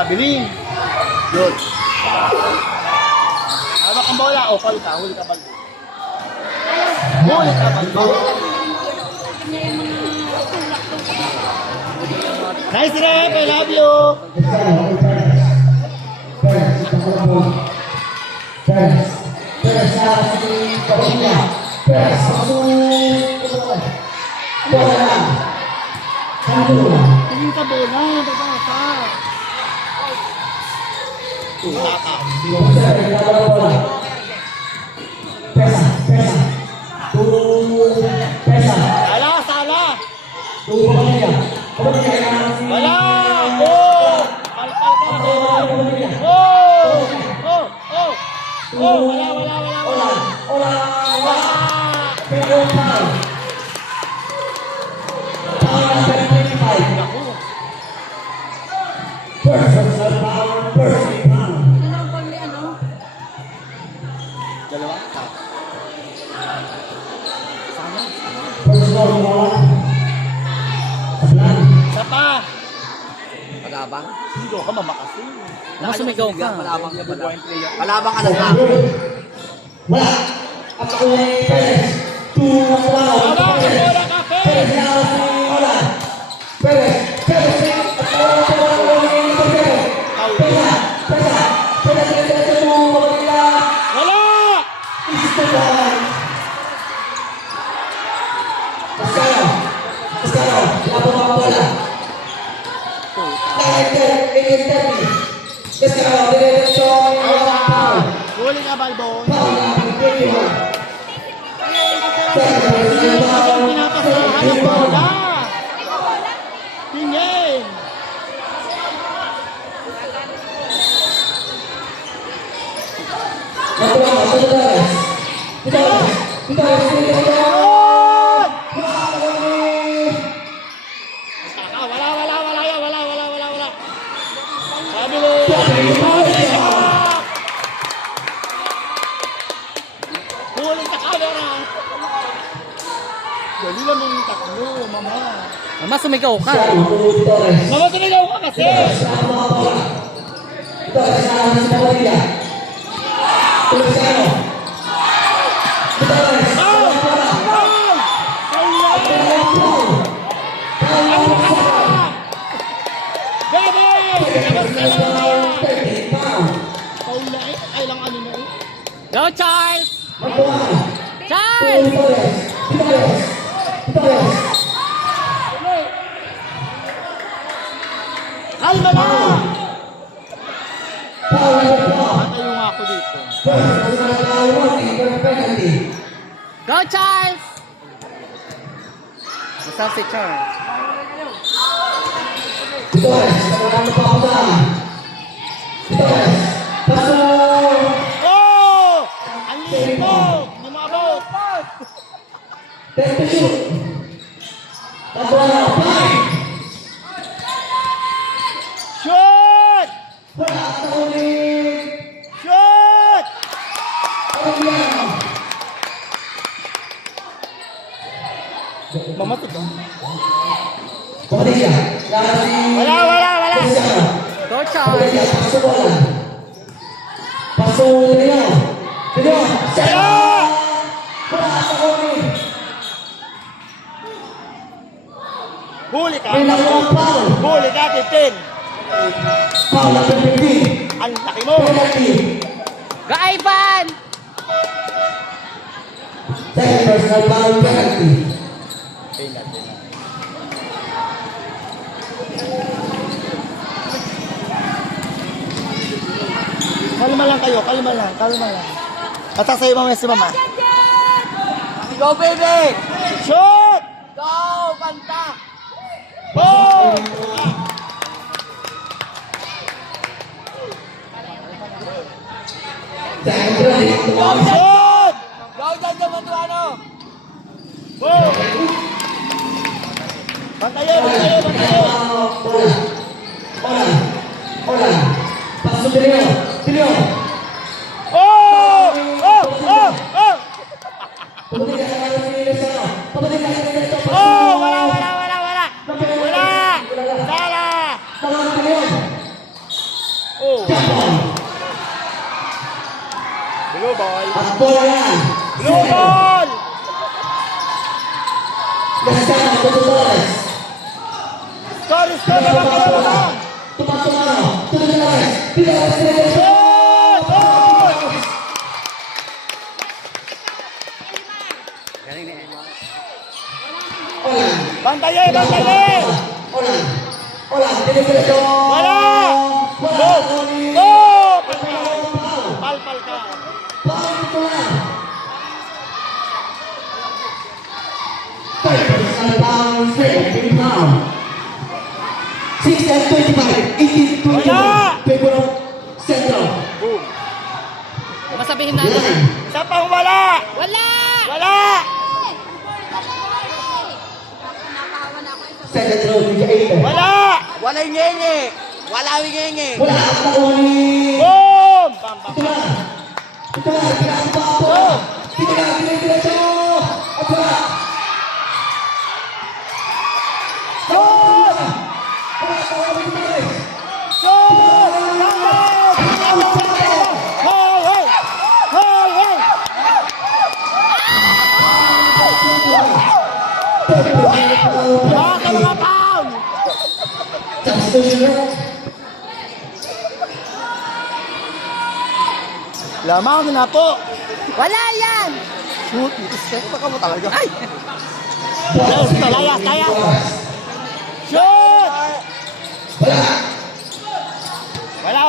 Traveling. Yun. Hawak ang bola. O, huli ka balbo. Huli ka balbo. Nice rep, I love you. Tingin ka bola, babasa. Sala. Wala! Oh! Palpal ka! Oh! Wala! Dalawa? Isa pa! Palabang? Hindi ka mamakasin. Nakasumigaw ka. Palabang ka pala. Palabang ka na lang. Wala. At ako ay Perez. Wala! Bola ka, Fer! Perez. Wala! Huli ka, balbo. Pinapasahan ng bola. Tingin. Wala. Sabi mo. Huli ka, camera. Dali lang yung tatlo, mama. Mama, sumigaw ka. Mama, tumigaw ka kasi. Go, Charles! Charles! Kalma na! Matayo nga ako dito. Go, Charles! Basta si Charles. Oh! Ang liit mo! Lumabot! Shoot! Shoot! Mama, ito. Wala! Go, Charles! Huli ka! Huli ka, Titin! Ang laki mo! Go, Ivan! Kalma lang kayo, kalma lang. At sasayo mamaya si mama. Go, baby! Shoot! Go, banta! Boom! Shoot! Go, dyan, Mantuano! Boom! Bantayan! Oh! Wala! Sala! Bola yan. Blue ball! Nasaan ang Torres? Score, labang kayo, labang! Tumatumano. Torres. Torres. Goal! Goal! Olan. Bantaye, bantaye! Olan. Olan. Diretso. Wala! Wala. Go! Palpal ka. Foul ito na. Purpose and bounds in foul. 6 and 25. 18 to Wala! favor of Central. Masabihin natin. Line. Isa pang wala! Wala! Wala! Second row, 28. Wala! Wala ngenge. Wala ngenge. Wala ang tauni. Boom! Bam, bam, Ito bam. na. Ito na. Pinakaba po. Ito na. Diretso. Ito na. Shoot! Wala. Tawagin mo na. Shoot! Hey, hey! Hey, hey! Mga ka mga pound! Tapos ito siya. Lamang na po! Wala yan! Shoot! Step pa ka mo talaga. Ay! Yes, Kaya! Shoot! Wala. Wala! Oh!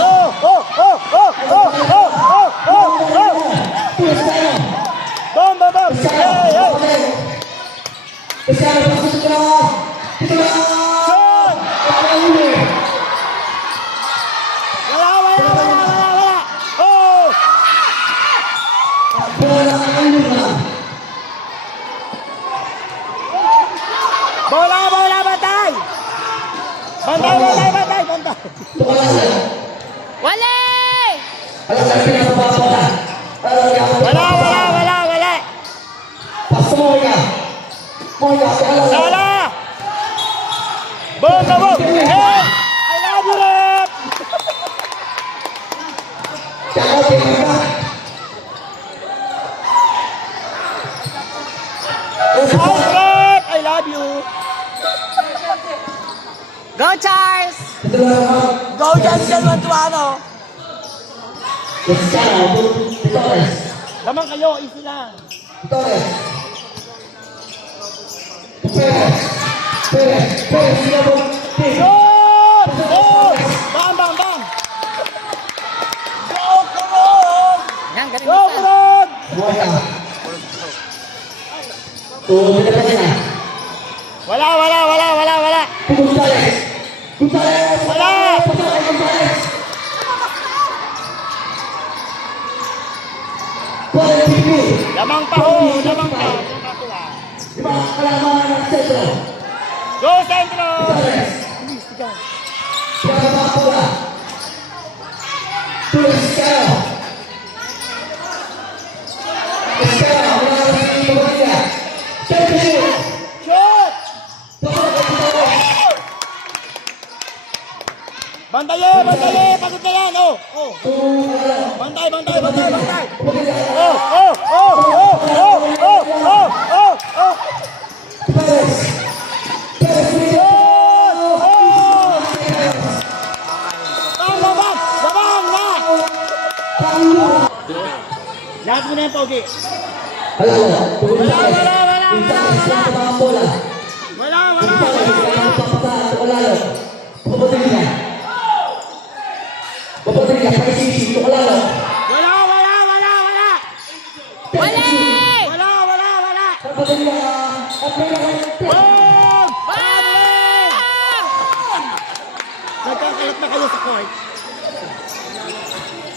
Oh! Oh! Oh! Oh! Oh! Oh! Oh! Oh! Pulos tayo. Bam! Bam! Bam! Hey! Hey! Pesado pa sa ito. Ito na. Shoot! Wala! Oh! Bola ang ulo na. Bola! Bantay! Bantay! Ito ka lang. Wala! Alam na pinapaba bola. Wala! Pasto mo ka. Moya, ito ka lang. Sala! Boom! Hey! I love you, Rep! Tsaka pinaka. Out, Rep! I love you! Go, Charles! Ito lang. Go Johnson Mantuano. Pesado. Torres. Lamang kayo, easy lang. Torres. Perez. Sila mo. Shoot! Shoot! Bam! Go Kurong. Yan, galing Go, mo Kurog! Moya. Pinaka niya. Wala! Gonzales. Wala! Pasok Gonzales. Paul TV. Lamang pa ho! Lima kalaban ng sentro. Go, Centro! Torres. Pinaka bola. Tulis Caro. Caro. Wala na sa ito niya. Championship. Shoot! Bantaye! Pagod na yan! Oh! Bantay! Oh! Perez. Bam! Labang na! Lahat mo na yan, Pogi. Bola. Wala! Papatay pakai sisi itu kalau Wala! Wala! papatay Boom! Bang! Nagkakalat na kayo sa court.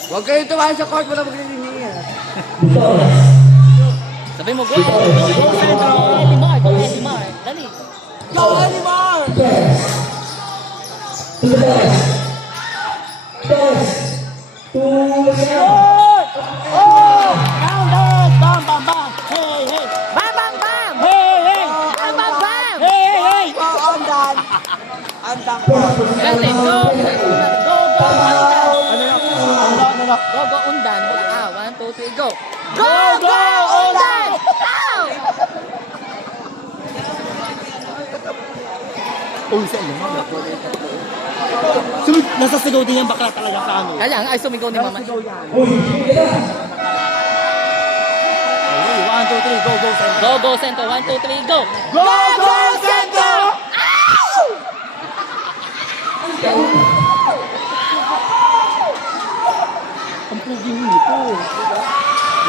Huwag kayong tumahan sa court. Wala maglilinis. Sabi mo, go! Go, Centro! Eddie Mar! Dali! Go Alimar. Shoot! Oh! Down! Bam! Hey! Bam, bam, bam! Hey! Bam, bam, bam! Hey! Go Ondan. Andang po. Galing, go! Go, undan! Ano na? Go, undan! 1, 2, 3, go! Go, go, Olan! Ow! Uy, sa iyo. Sunod, nasa sigaw din yung bakla talaga sa ano. Kaya nga, ay sumigaw ni Mama. Sigaw yan. Uy, 1, 2, 3, go, go, Sentro. Go, go, Sento. 1, 2, 3, go! Go, go, Sentro! Ang puging nito.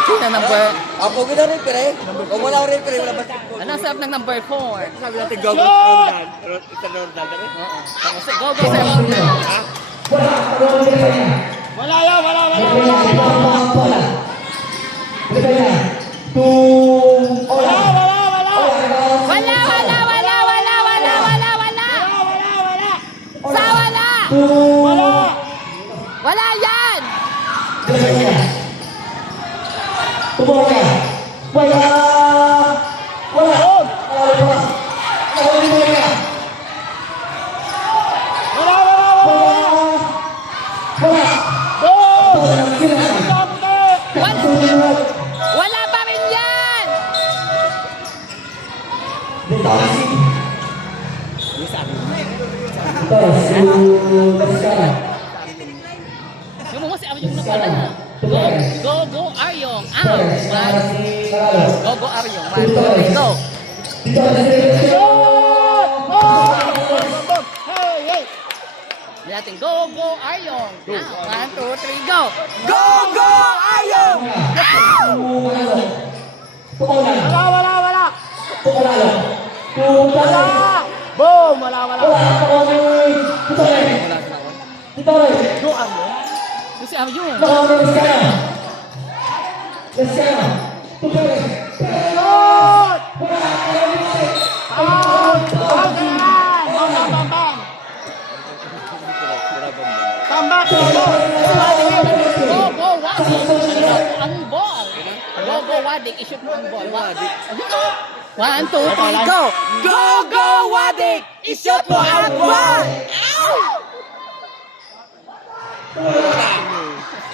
Sino na number... Ako gina rin, pre. Kung wala ko rin, pre, wala basketball. Ano ang sarap ng number 4? Sabi natin, go, go, Rondan. Isa na Rondan na rin. Oo. Go, go, Sento. Wala yan, wala. Sa wala! Wala yan! Wala pa rin yan! Yung mo si Aryong na pala. Go, go, go, Aryong. Out. Go, go, Aryong. 1, 2, 3, go. Natin, go, go, Aryong. Out. 1, 2, 3, go. Go, go, Ayong! Wala. Boom! Wala. Go, ano? Yung si Aryong. Tambak! Go, go, Wadik. Ang ball. Go, go, Wadik. I-shoot mo ang ball. 1, 2, 3, go. Go, go, Wadik! I-shoot mo ang ball!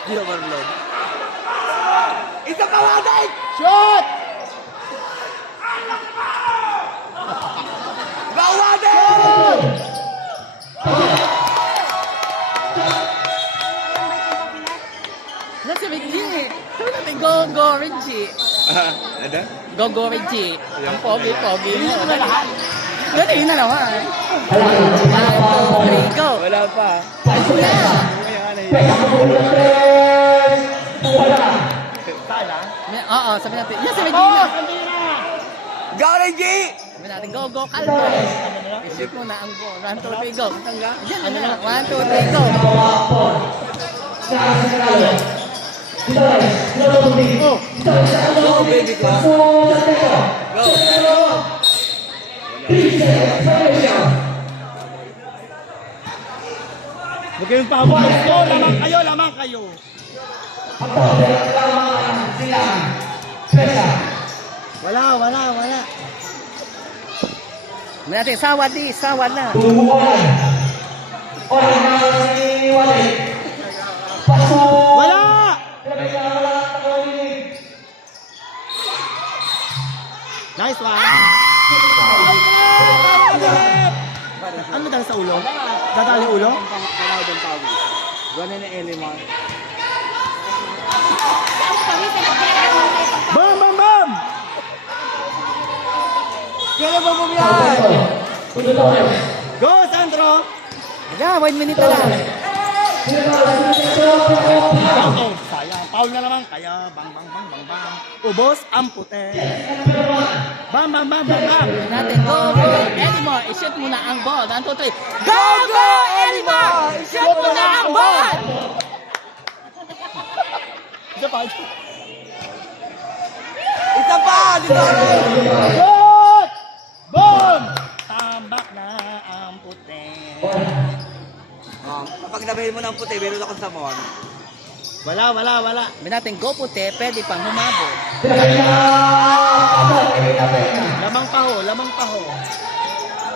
Hindi na marlon. Isa pa, Wadik! Shoot! Go, Wadik! Nasa Reggie. Sabi natin, go, go, Reggie. Ano? Go, go, Reggie. Ang pogi-pogi mo. Dali na naman. 1, 2, 3, go. Wala pa. Ano na? Oo, sabi natin. Yan si Regina. Go, Reggie! Sabi natin, go, go, Calvo. Isip mo na ang go. 1, 2, 3, go. Yan na. 1, 2, 3, go. Go, baby ko. Go! Huwag kayong pawal. Go, lamang kayo. Wala. Sabi natin, sawa na. Wala! Nice one. Ano dahil sa ulo? Dadali ulo? Wala doon tawag. Gano'n na Elimar. Bam! Kailan ba bumiyan? Go, Sandro! Yeah, 1 minute na lang. Oh, sayang. Foul na naman. Kaya, bang. Ubos ang puti. Bam! Sabi natin, go, go, Elimar. I-shoot mo na ang ball. 1, 2, 3. Go, go, Elimar! I-shoot mo na ang ball. Isa pa. Isa pa! Dito ako! Shoot! Boom! Tambak na ang puti. Kapag nabahin mo ng puti, meron akong samon. Wala. Sabi natin, go puti, pwede pang humabol. Lamang paho.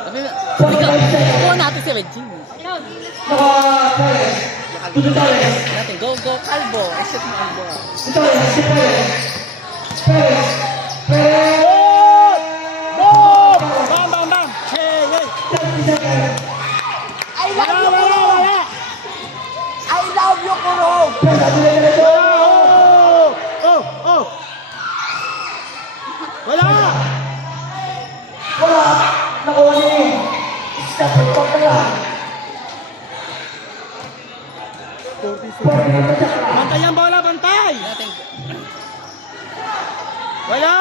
Sabi natin, kuha natin si Regine. Yakal to the Torres. Natin, go, Calvo. I-shoot mo ang ball. To Torres, si Perez. Perez. Perez. Boom! Bam, bam, bam! Hey, hey! 30 seconds. I love you, Kurong! I love you, Kurong! Perez, at the end of the Oh! Oh! Oh! Wala! Wala. Nakuha ni. Stop it. Stop na lang. 40 minutes na siya. Bantay ang bola, bantay! Natin, Wala!